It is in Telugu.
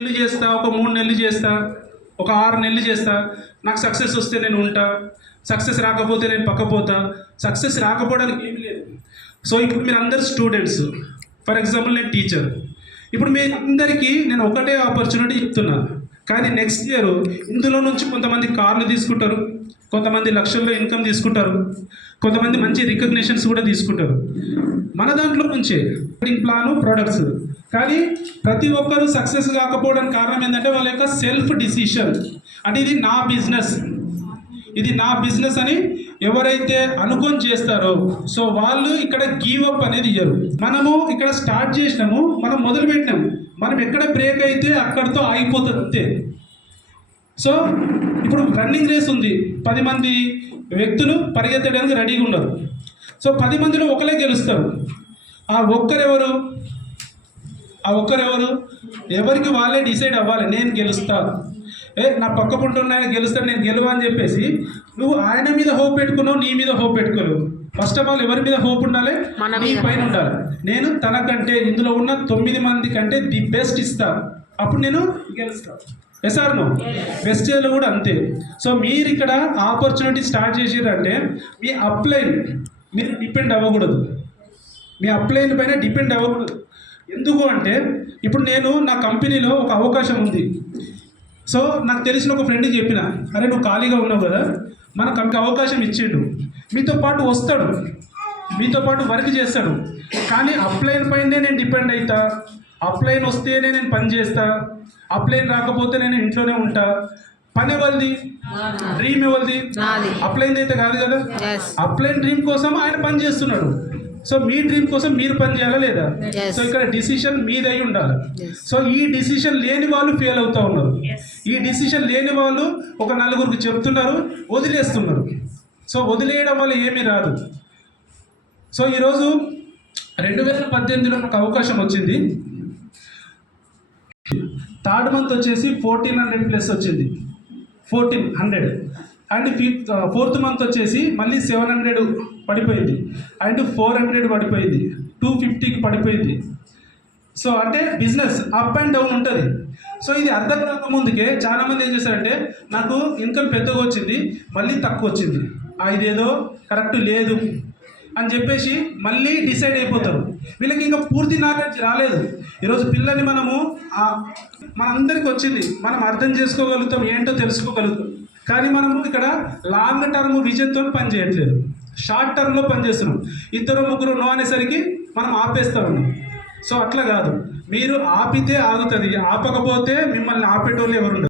నెలలు చేస్తా, ఒక 3 నెలలు చేస్తా, ఒక 6 నెలలు చేస్తా, నాకు సక్సెస్ వస్తే నేను ఉంటా, సక్సెస్ రాకపోతే నేను పక్కపోతా. సక్సెస్ రాకపోవడానికి ఏమి లేదు. సో ఇప్పుడు మీరు అందరు స్టూడెంట్స్, ఫర్ ఎగ్జాంపుల్ నేను టీచర్. ఇప్పుడు మీ అందరికీ నేను ఒకటే ఆపర్చునిటీ చెప్తున్నా, కానీ నెక్స్ట్ ఇయర్ ఇందులో నుంచి కొంతమంది కార్లు తీసుకుంటారు, కొంతమంది లక్షల్లో ఇన్కమ్ తీసుకుంటారు, కొంతమంది మంచి రికగ్నిషన్స్ కూడా తీసుకుంటారు మన దాంట్లో నుంచే ప్లాను ప్రొడక్ట్స్. కానీ ప్రతి ఒక్కరూ సక్సెస్ కాకపోవడానికి కారణం ఏంటంటే వాళ్ళ యొక్క సెల్ఫ్ డిసిషన్. అంటే ఇది నా బిజినెస్, ఇది నా బిజినెస్ అని ఎవరైతే అనుకొని చేస్తారో సో వాళ్ళు ఇక్కడ గివ్ అప్ అనేది ఇయ్యరు. మనము ఇక్కడ స్టార్ట్ చేసినాము, మనం మొదలు పెట్టినాము, మనం ఎక్కడ బ్రేక్ అయితే అక్కడితో ఆగిపోతుంది అంతే. సో ఇప్పుడు రన్నింగ్ రేస్ ఉంది, 10 మంది వ్యక్తులు పరిగెత్తడానికి రెడీగా ఉన్నారు. సో 10 మందిలో ఒకరే గెలుస్తారు. ఆ ఒక్కరెవరు? ఎవరికి వాళ్ళే డిసైడ్ అవ్వాలి, నేను గెలుస్తా, నా పక్క పుంటున్న ఆయన గెలుస్తాడు, నేను గెలువా అని చెప్పేసి నువ్వు ఆయన మీద హోప్ పెట్టుకున్నావు, నీ మీద హోప్ పెట్టుకోలేవు. ఫస్ట్ ఆఫ్ ఆల్ ఎవరి మీద హోప్ ఉండాలి? నీ పైన ఉండాలి. నేను తనకంటే ఇందులో ఉన్న 9 మంది కంటే ది బెస్ట్ ఇస్తా, అప్పుడు నేను గెలుస్తా. Yes are no? వెస్టేజ్లో కూడా అంతే. సో మీరు ఇక్కడ ఆపర్చునిటీ స్టార్ట్ చేసిరంటే మీ అప్లైన్ మీరు డిపెండ్ అవ్వకూడదు, మీ అప్లైన్ పైన డిపెండ్ అవ్వకూడదు. ఎందుకు అంటే ఇప్పుడు నేను నా కంపెనీలో ఒక అవకాశం ఉంది. సో నాకు తెలిసిన ఒక ఫ్రెండ్కి చెప్పిన, అరే నువ్వు ఖాళీగా ఉన్నావు కదా, మన కంపెనీ అవకాశం ఇచ్చిండు, మీతో పాటు వస్తాడు, మీతో పాటు వర్క్ చేస్తాడు, కానీ అప్లైన్ పైనే నేను డిపెండ్ అవుతా. అప్లైన్ వస్తేనే నేను పని చేస్తా, అప్లైన్ రాకపోతే నేను ఇంట్లోనే ఉంటా. పని ఎవరిది? డ్రీమ్ ఎవరిది? అప్లైన్ అయితే కాదు కదా. అప్లైన్ డ్రీమ్ కోసం ఆయన పని చేస్తున్నాడు. సో మీ డ్రీమ్ కోసం మీరు పని చేయాలా లేదా? సో ఇక్కడ డిసిషన్ మీదై ఉండాలి. సో ఈ డిసిషన్ లేని వాళ్ళు ఫెయిల్ అవుతూ ఉన్నారు. ఈ డిసిషన్ లేని వాళ్ళు ఒక 4గురికి చెప్తున్నారు, వదిలేస్తున్నారు. సో వదిలేయడం వల్ల ఏమీ రాదు. సో ఈరోజు 2018లో నాకు అవకాశం వచ్చింది. 3rd మంత్ వచ్చేసి 1400+ వచ్చింది, 1400. అండ్ 4th మంత్ వచ్చేసి మళ్ళీ 700 పడిపోయింది, అండ్ 400 పడిపోయింది, 250కి పడిపోయింది. సో అంటే బిజినెస్ అప్ అండ్ డౌన్ ఉంటుంది. సో ఇది అర్థం కాకముందుకే చాలామంది ఏం చేశారంటే నాకు ఇన్కమ్ పెద్దగా వచ్చింది, మళ్ళీ తక్కువ వచ్చింది, ఇదేదో కరెక్ట్ లేదు అని చెప్పేసి మళ్ళీ డిసైడ్ అయిపోతారు. వీళ్ళకి ఇంకా పూర్తి నాలెడ్జ్ రాలేదు. ఈరోజు పిల్లల్ని మనందరికి వచ్చింది, మనం అర్థం చేసుకోగలుగుతాం, ఏంటో తెలుసుకోగలుగుతాం. కానీ మనము ఇక్కడ లాంగ్ టర్మ్ విజన్తో పని చేయట్లేదు, షార్ట్ టర్మ్లో పనిచేస్తున్నాం. 2 3 నో అనేసరికి మనం ఆపేస్తా ఉన్నాం. సో అట్లా కాదు, మీరు ఆపితే ఆగుతుంది, ఆపకపోతే మిమ్మల్ని ఆపేటోళ్ళు ఎవరు ఉండరు.